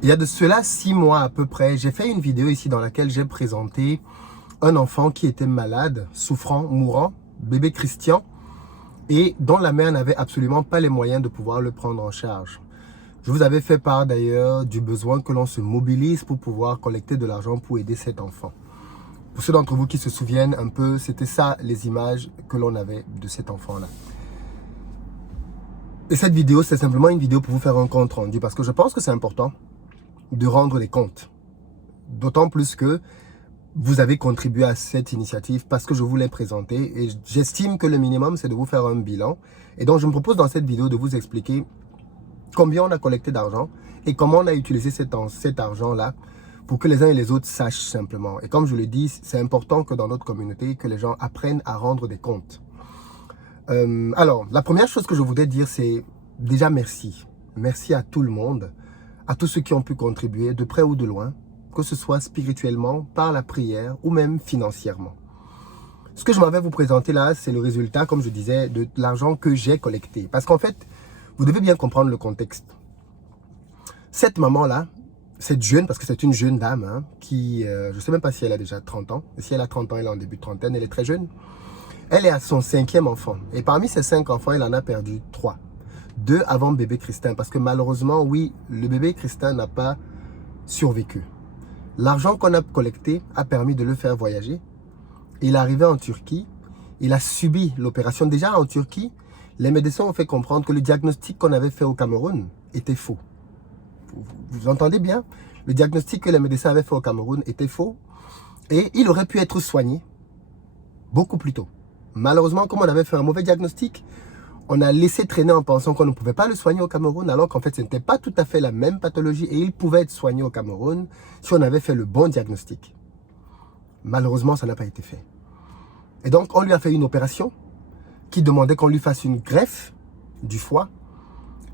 Il y a de cela 6 mois à peu près, j'ai fait une vidéo ici dans laquelle j'ai présenté un enfant qui était malade, souffrant, mourant, bébé Christian, et dont la mère n'avait absolument pas les moyens de pouvoir le prendre en charge. Je vous avais fait part d'ailleurs du besoin que l'on se mobilise pour pouvoir collecter de l'argent pour aider cet enfant. Pour ceux d'entre vous qui se souviennent un peu, c'était ça les images que l'on avait de cet enfant-là. Et cette vidéo, c'est simplement une vidéo pour vous faire un compte rendu parce que je pense que c'est important de rendre les comptes. D'autant plus que vous avez contribué à cette initiative parce que je vous l'ai présentée et j'estime que le minimum, c'est de vous faire un bilan. Et donc, je me propose dans cette vidéo de vous expliquer combien on a collecté d'argent et comment on a utilisé cet argent-là pour que les uns et les autres sachent simplement. Et comme je le dis, c'est important que dans notre communauté, que les gens apprennent à rendre des comptes. Alors, la première chose que je voudrais dire, c'est déjà merci. Merci à tout le monde, à tous ceux qui ont pu contribuer de près ou de loin, que ce soit spirituellement, par la prière ou même financièrement. Ce que je m'avais vous présenter là, c'est le résultat, comme je disais, de l'argent que j'ai collecté. Parce qu'en fait, vous devez bien comprendre le contexte. Cette maman-là, cette jeune, parce que c'est une jeune dame, hein, qui, je ne sais même pas si elle a déjà 30 ans. Si elle a 30 ans, elle est en début de trentaine, elle est très jeune. Elle est à son 5e enfant. Et parmi ces 5 enfants, elle en a perdu 3. 2 avant bébé Christin. Parce que malheureusement, oui, le bébé Christin n'a pas survécu. L'argent qu'on a collecté a permis de le faire voyager. Il est arrivé en Turquie. Il a subi l'opération. Déjà en Turquie, les médecins ont fait comprendre que le diagnostic qu'on avait fait au Cameroun était faux. Vous entendez bien? Le diagnostic que les médecins avaient fait au Cameroun était faux. Et il aurait pu être soigné beaucoup plus tôt. Malheureusement, comme on avait fait un mauvais diagnostic, on a laissé traîner en pensant qu'on ne pouvait pas le soigner au Cameroun, alors qu'en fait, ce n'était pas tout à fait la même pathologie et il pouvait être soigné au Cameroun si on avait fait le bon diagnostic. Malheureusement, ça n'a pas été fait. Et donc, on lui a fait une opération qui demandait qu'on lui fasse une greffe du foie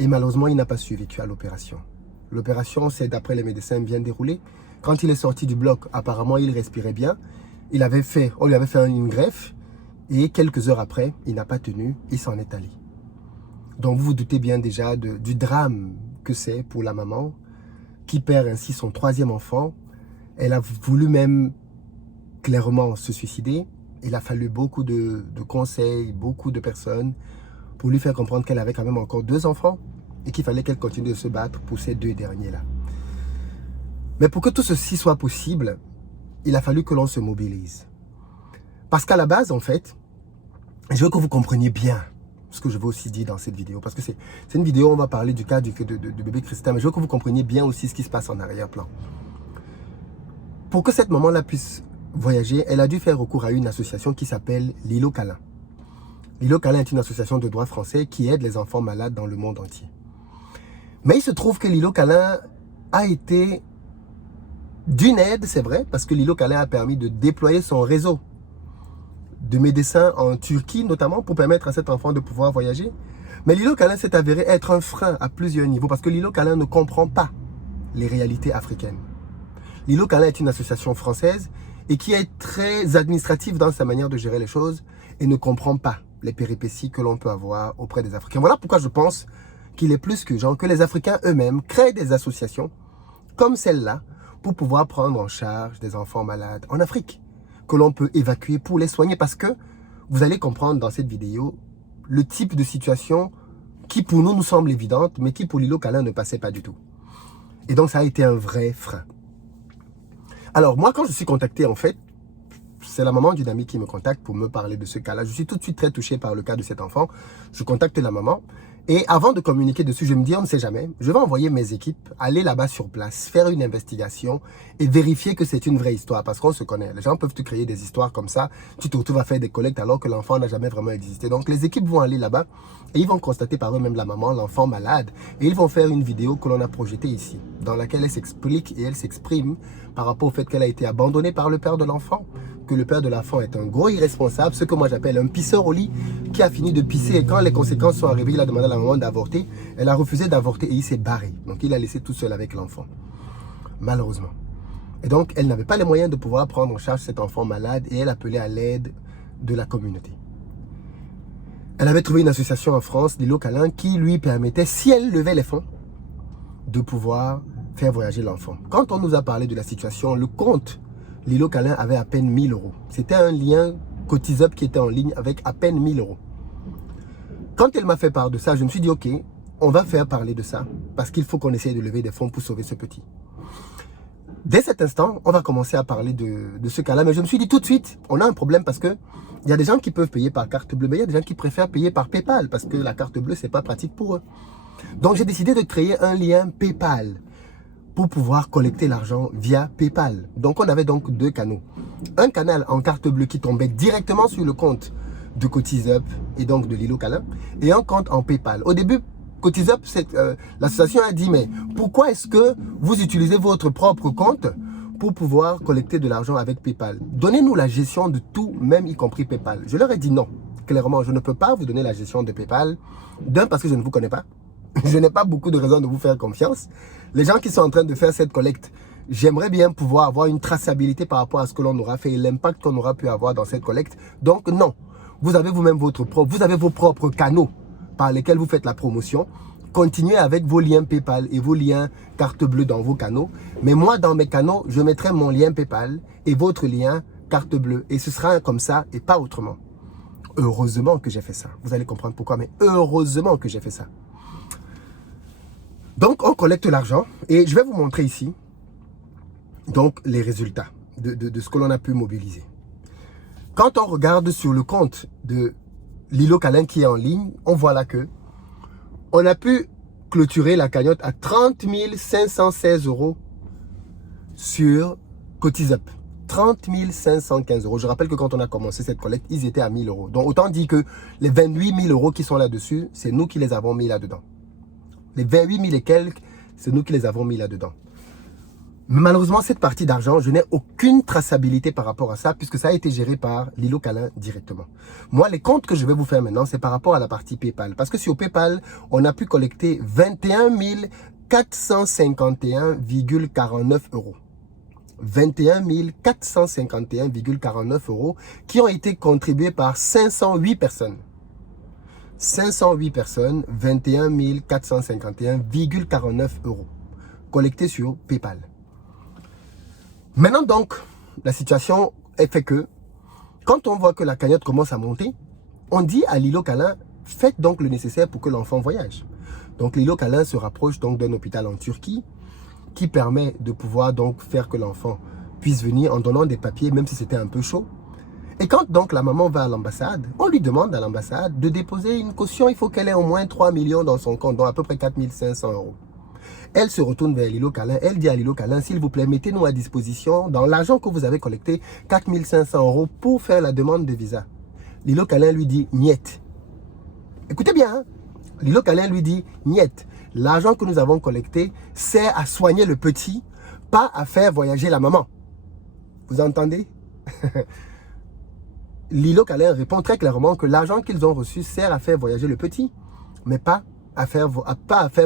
et malheureusement, il n'a pas survécu à l'opération. L'opération, c'est d'après les médecins, bien déroulée. Quand il est sorti du bloc, apparemment, il respirait bien. On lui avait fait une greffe et quelques heures après, il n'a pas tenu, il s'en est allé. Donc vous vous doutez bien déjà du drame que c'est pour la maman qui perd ainsi son 3e enfant. Elle a voulu même clairement se suicider. Il a fallu beaucoup de conseils, beaucoup de personnes pour lui faire comprendre qu'elle avait quand même encore 2 enfants et qu'il fallait qu'elle continue de se battre pour ces 2 derniers-là. Mais pour que tout ceci soit possible, il a fallu que l'on se mobilise. Parce qu'à la base, en fait, je veux que vous compreniez bien ce que je veux aussi dire dans cette vidéo. Parce que c'est une vidéo où on va parler du cas de bébé Christin. Mais je veux que vous compreniez bien aussi ce qui se passe en arrière-plan. Pour que cette maman-là puisse voyager, elle a dû faire recours à une association qui s'appelle Lilo Câlin. Lilo Câlin est une association de droit français qui aide les enfants malades dans le monde entier. Mais il se trouve que Lilo Câlin a été d'une aide, c'est vrai, parce que Lilo Câlin a permis de déployer son réseau de médecins en Turquie, notamment, pour permettre à cet enfant de pouvoir voyager. Mais Lilo Câlin s'est avéré être un frein à plusieurs niveaux, parce que Lilo Câlin ne comprend pas les réalités africaines. Lilo Câlin est une association française et qui est très administrative dans sa manière de gérer les choses et ne comprend pas les péripéties que l'on peut avoir auprès des Africains. Voilà pourquoi je pense qu'il est plus qu'urgent que les Africains eux-mêmes créent des associations comme celle-là pour pouvoir prendre en charge des enfants malades en Afrique, que l'on peut évacuer pour les soigner, parce que vous allez comprendre dans cette vidéo le type de situation qui pour nous semble évidente, mais qui pour Lilo Câlin ne passait pas du tout. Et donc ça a été un vrai frein. Alors moi, quand je suis contacté, en fait, c'est la maman d'une amie qui me contacte pour me parler de ce cas-là. Je suis tout de suite très touché par le cas de cet enfant. Je contacte la maman. Et avant de communiquer dessus, je me dis, on ne sait jamais, je vais envoyer mes équipes aller là-bas sur place, faire une investigation et vérifier que c'est une vraie histoire. Parce qu'on se connaît. Les gens peuvent te créer des histoires comme ça. Tu te retrouves à faire des collectes alors que l'enfant n'a jamais vraiment existé. Donc les équipes vont aller là-bas et ils vont constater par eux-mêmes la maman, l'enfant malade. Et ils vont faire une vidéo que l'on a projetée ici, dans laquelle elle s'explique et elle s'exprime par rapport au fait qu'elle a été abandonnée par le père de l'enfant, que le père de l'enfant est un gros irresponsable, ce que moi j'appelle un pisseur au lit, qui a fini de pisser et quand les conséquences sont arrivées, il a demandé à la maman d'avorter, elle a refusé d'avorter et il s'est barré. Donc il a laissé tout seul avec l'enfant, malheureusement. Et donc elle n'avait pas les moyens de pouvoir prendre en charge cet enfant malade et elle appelait à l'aide de la communauté. Elle avait trouvé une association en France, Lilo Câlin, qui lui permettait, si elle levait les fonds, de pouvoir faire voyager l'enfant. Quand on nous a parlé de la situation, le compte Lilo Câlin avait à peine 1000 euros. C'était un lien Cotisup qui était en ligne avec à peine 1000 euros. Quand elle m'a fait part de ça, je me suis dit, ok, on va faire parler de ça parce qu'il faut qu'on essaye de lever des fonds pour sauver ce petit. Dès cet instant, on va commencer à parler de ce cas-là. Mais je me suis dit tout de suite, on a un problème parce que il y a des gens qui peuvent payer par carte bleue, mais il y a des gens qui préfèrent payer par PayPal parce que la carte bleue, c'est pas pratique pour eux. Donc, j'ai décidé de créer un lien PayPal pour pouvoir collecter l'argent via PayPal. Donc, on avait donc deux canaux. Un canal en carte bleue qui tombait directement sur le compte de Cotisup et donc de Lilo Câlin et un compte en PayPal. Au début, Cotisup, l'association a dit, mais pourquoi est-ce que vous utilisez votre propre compte pour pouvoir collecter de l'argent avec PayPal? Donnez-nous la gestion de tout, même y compris PayPal. Je leur ai dit non. Clairement, je ne peux pas vous donner la gestion de PayPal. D'un, parce que je ne vous connais pas. Je n'ai pas beaucoup de raisons de vous faire confiance. Les gens qui sont en train de faire cette collecte, j'aimerais bien pouvoir avoir une traçabilité par rapport à ce que l'on aura fait et l'impact qu'on aura pu avoir dans cette collecte. Donc non, vous avez vous-même vos propres canaux par lesquels vous faites la promotion. Continuez avec vos liens PayPal et vos liens carte bleue dans vos canaux. Mais moi, dans mes canaux, je mettrai mon lien PayPal et votre lien carte bleue. Et ce sera comme ça et pas autrement. Heureusement que j'ai fait ça. Vous allez comprendre pourquoi, mais heureusement que j'ai fait ça. Donc, on collecte l'argent et je vais vous montrer ici donc les résultats de ce que l'on a pu mobiliser. Quand on regarde sur le compte de Lilo Câlin qui est en ligne, on voit là que on a pu clôturer la cagnotte à 30 516 euros sur Cotisup. 30 515 euros. Je rappelle que quand on a commencé cette collecte, ils étaient à 1000 euros. Donc, autant dire que les 28 000 euros qui sont là-dessus, c'est nous qui les avons mis là-dedans. Les 28 000 et quelques, c'est nous qui les avons mis là-dedans. Mais malheureusement, cette partie d'argent, je n'ai aucune traçabilité par rapport à ça, puisque ça a été géré par Lilo Câlin directement. Moi, les comptes que je vais vous faire maintenant, c'est par rapport à la partie PayPal. Parce que sur PayPal, on a pu collecter 21 451,49 euros. 21 451,49 euros qui ont été contribués par 508 personnes. 508 personnes, 21 451,49 euros collectés sur PayPal. Maintenant donc, la situation est fait que quand on voit que la cagnotte commence à monter, on dit à Lilo Câlin, faites donc le nécessaire pour que l'enfant voyage. Donc Lilo Câlin se rapproche donc d'un hôpital en Turquie qui permet de pouvoir donc faire que l'enfant puisse venir en donnant des papiers, même si c'était un peu chaud. Et quand donc la maman va à l'ambassade, on lui demande à l'ambassade de déposer une caution. Il faut qu'elle ait au moins 3 millions dans son compte, donc à peu près 4 500 euros. Elle se retourne vers Lilo Câlin. Elle dit à Lilo Câlin, s'il vous plaît, mettez-nous à disposition, dans l'argent que vous avez collecté, 4 500 euros pour faire la demande de visa. Lilo Câlin lui dit, niet. Écoutez bien, hein? Lilo Câlin lui dit, niet. L'argent que nous avons collecté sert à soigner le petit, pas à faire voyager la maman. Vous entendez? Lilo Câlin répond très clairement que l'argent qu'ils ont reçu sert à faire voyager le petit, mais pas à faire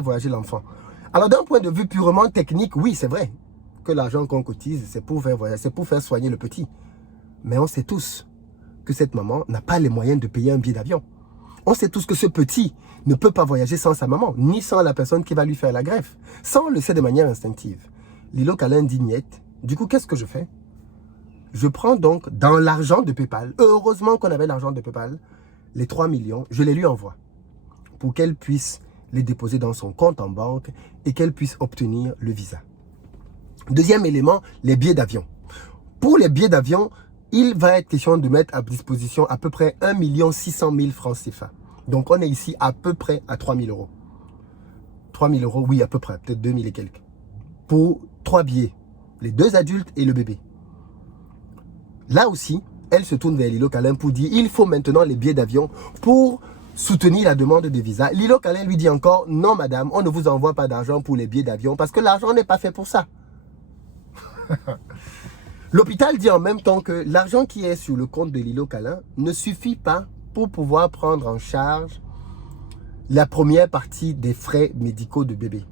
voyager l'enfant. Alors d'un point de vue purement technique, oui, c'est vrai que l'argent qu'on cotise, c'est pour faire voyager, c'est pour faire soigner le petit. Mais on sait tous que cette maman n'a pas les moyens de payer un billet d'avion. On sait tous que ce petit ne peut pas voyager sans sa maman, ni sans la personne qui va lui faire la greffe. Ça, on le sait de manière instinctive. Lilo Câlin dit niet. Du coup, qu'est-ce que je fais? Je prends donc dans l'argent de PayPal, heureusement qu'on avait l'argent de PayPal, les 3 millions, je les lui envoie pour qu'elle puisse les déposer dans son compte en banque et qu'elle puisse obtenir le visa. Deuxième élément, les billets d'avion. Pour les billets d'avion, il va être question de mettre à disposition à peu près 1 600 000 francs CFA. Donc on est ici à peu près à 3 000 euros. 3 000 euros, oui à peu près, peut-être 2 000 et quelques. Pour 3 billets, les 2 adultes et le bébé. Là aussi, elle se tourne vers Lilo Câlin pour dire il faut maintenant les billets d'avion pour soutenir la demande de visa. Lilo Câlin lui dit encore non madame, on ne vous envoie pas d'argent pour les billets d'avion parce que l'argent n'est pas fait pour ça. L'hôpital dit en même temps que l'argent qui est sur le compte de Lilo Câlin ne suffit pas pour pouvoir prendre en charge la première partie des frais médicaux de bébé.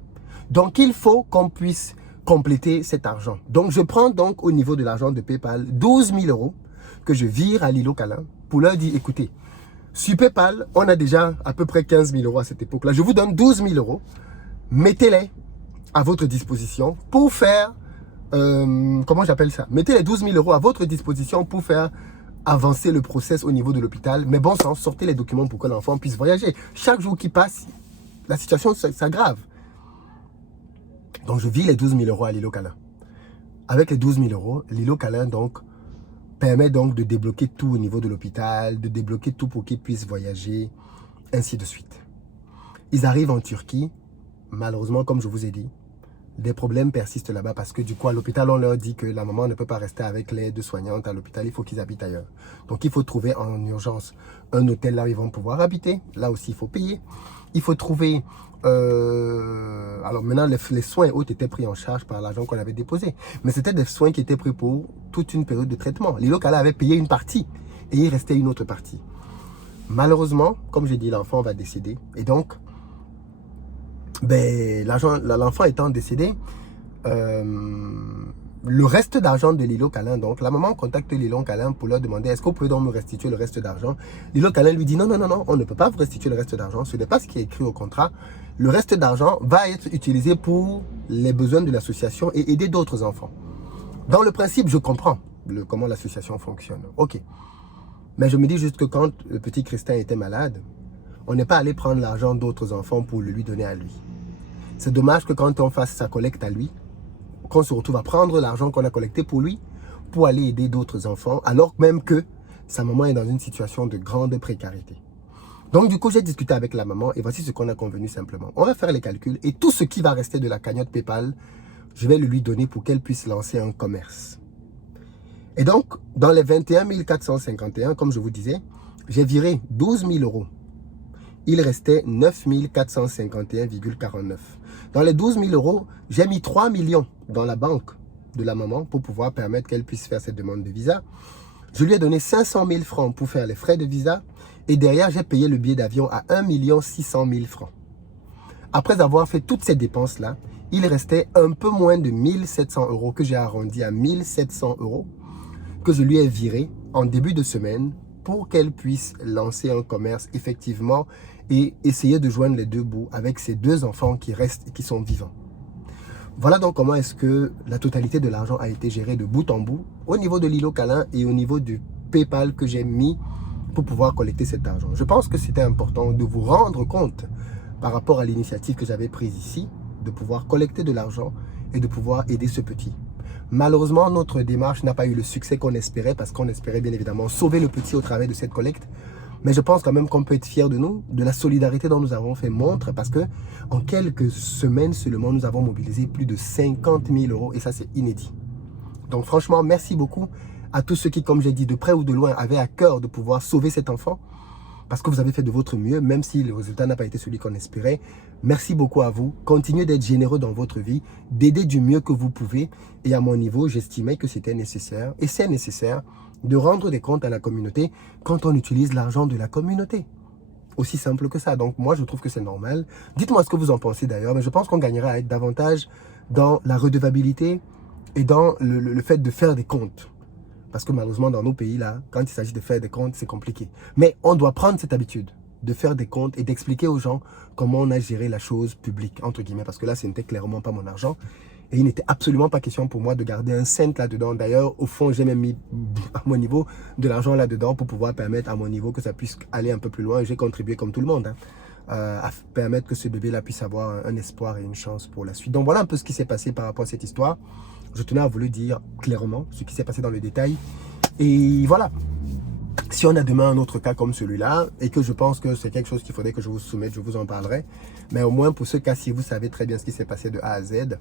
Donc il faut qu'on puisse compléter cet argent. Donc je prends donc au niveau de l'argent de PayPal 12 000 euros que je vire à Lilo Câlin pour leur dire écoutez, sur PayPal, on a déjà à peu près 15 000 euros à cette époque-là. Je vous donne 12 000 euros, mettez-les à votre disposition pour faire, comment j'appelle ça? Mettez les 12 000 € à votre disposition pour faire avancer le process au niveau de l'hôpital. Mais bon sang, sortez les documents pour que l'enfant puisse voyager. Chaque jour qui passe, la situation s'aggrave. Donc, je vis les 12 000 € à l'îlot Câlin. Avec les 12 000 €, l'îlot Câlin, donc, permet donc de débloquer tout au niveau de l'hôpital, de débloquer tout pour qu'ils puissent voyager, ainsi de suite. Ils arrivent en Turquie. Malheureusement, comme je vous ai dit, des problèmes persistent là-bas parce que du coup, à l'hôpital, on leur dit que la maman ne peut pas rester avec l'aide-soignante à l'hôpital. Il faut qu'ils habitent ailleurs. Donc, il faut trouver en urgence un hôtel là où ils vont pouvoir habiter. Là aussi, il faut payer. Il faut trouver... alors maintenant, les soins et autres étaient pris en charge par l'argent qu'on avait déposé. Mais c'était des soins qui étaient pris pour toute une période de traitement. L'îlot Câlin avait payé une partie et il restait une autre partie. Malheureusement, comme je dis, l'enfant va décéder. Et donc, ben, l'enfant étant décédé, le reste d'argent de l'îlot Câlin, donc la maman contacte l'îlot Câlin pour leur demander est-ce qu'on peut donc me restituer le reste d'argent. L'îlot Câlin lui dit non, non, non, non, on ne peut pas vous restituer le reste d'argent, ce n'est pas ce qui est écrit au contrat. Le reste d'argent va être utilisé pour les besoins de l'association et aider d'autres enfants. Dans le principe, je comprends comment l'association fonctionne. Ok. Mais je me dis juste que quand le petit Christin était malade, on n'est pas allé prendre l'argent d'autres enfants pour le lui donner à lui. C'est dommage que quand on fasse sa collecte à lui, qu'on se retrouve à prendre l'argent qu'on a collecté pour lui, pour aller aider d'autres enfants, alors même que sa maman est dans une situation de grande précarité. Donc du coup, j'ai discuté avec la maman et voici ce qu'on a convenu simplement. On va faire les calculs et tout ce qui va rester de la cagnotte PayPal, je vais le lui donner pour qu'elle puisse lancer un commerce. Et donc, dans les 21 451, comme je vous disais, j'ai viré 12 000 €. Il restait 9 451,49. Dans les 12 000 €, j'ai mis 3 millions dans la banque de la maman pour pouvoir permettre qu'elle puisse faire cette demande de visa. Je lui ai donné 500 000 francs pour faire les frais de visa. Et derrière, j'ai payé le billet d'avion à 1 600 000 francs. Après avoir fait toutes ces dépenses-là, il restait un peu moins de 1 700 € que j'ai arrondi à 1 700 € que je lui ai viré en début de semaine pour qu'elle puisse lancer un commerce effectivement et essayer de joindre les deux bouts avec ses deux enfants qui restent et qui sont vivants. Voilà donc comment est-ce que la totalité de l'argent a été gérée de bout en bout au niveau de l'îlot Câlin et au niveau du PayPal que j'ai mis pour pouvoir collecter cet argent. Je pense que c'était important de vous rendre compte par rapport à l'initiative que j'avais prise ici, de pouvoir collecter de l'argent et de pouvoir aider ce petit. Malheureusement, notre démarche n'a pas eu le succès qu'on espérait parce qu'on espérait bien évidemment sauver le petit au travers de cette collecte. Mais je pense quand même qu'on peut être fier de nous, de la solidarité dont nous avons fait montre parce que en quelques semaines seulement, nous avons mobilisé plus de 50 000 € et ça, c'est inédit. Donc franchement, merci beaucoup à tous ceux qui, comme j'ai dit, de près ou de loin, avaient à cœur de pouvoir sauver cet enfant parce que vous avez fait de votre mieux, même si le résultat n'a pas été celui qu'on espérait. Merci beaucoup à vous. Continuez d'être généreux dans votre vie, d'aider du mieux que vous pouvez. Et à mon niveau, j'estimais que c'était nécessaire, et c'est nécessaire, de rendre des comptes à la communauté quand on utilise l'argent de la communauté. Aussi simple que ça. Donc moi, je trouve que c'est normal. Dites-moi ce que vous en pensez d'ailleurs, mais je pense qu'on gagnerait à être davantage dans la redevabilité et dans le fait de faire des comptes. Parce que malheureusement, dans nos pays, là, quand il s'agit de faire des comptes, c'est compliqué. Mais on doit prendre cette habitude de faire des comptes et d'expliquer aux gens comment on a géré la chose publique, entre guillemets. Parce que là, ce n'était clairement pas mon argent. Et il n'était absolument pas question pour moi de garder un cent là-dedans. D'ailleurs, au fond, j'ai même mis à mon niveau de l'argent là-dedans pour pouvoir permettre à mon niveau que ça puisse aller un peu plus loin. J'ai contribué comme tout le monde à permettre que ce bébé-là puisse avoir un espoir et une chance pour la suite. Donc voilà un peu ce qui s'est passé par rapport à cette histoire. Je tenais à vous le dire clairement, ce qui s'est passé dans le détail. Et voilà. Si on a demain un autre cas comme celui-là, et que je pense que c'est quelque chose qu'il faudrait que je vous soumette, je vous en parlerai. Mais au moins pour ce cas-ci, vous savez très bien ce qui s'est passé de A à Z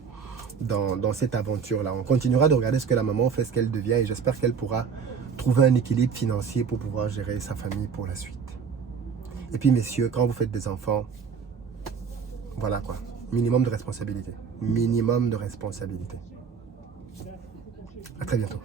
dans cette aventure-là. On continuera de regarder ce que la maman fait, ce qu'elle devient, et j'espère qu'elle pourra trouver un équilibre financier pour pouvoir gérer sa famille pour la suite. Et puis messieurs, quand vous faites des enfants, voilà quoi, minimum de responsabilité. Minimum de responsabilité. À très bientôt.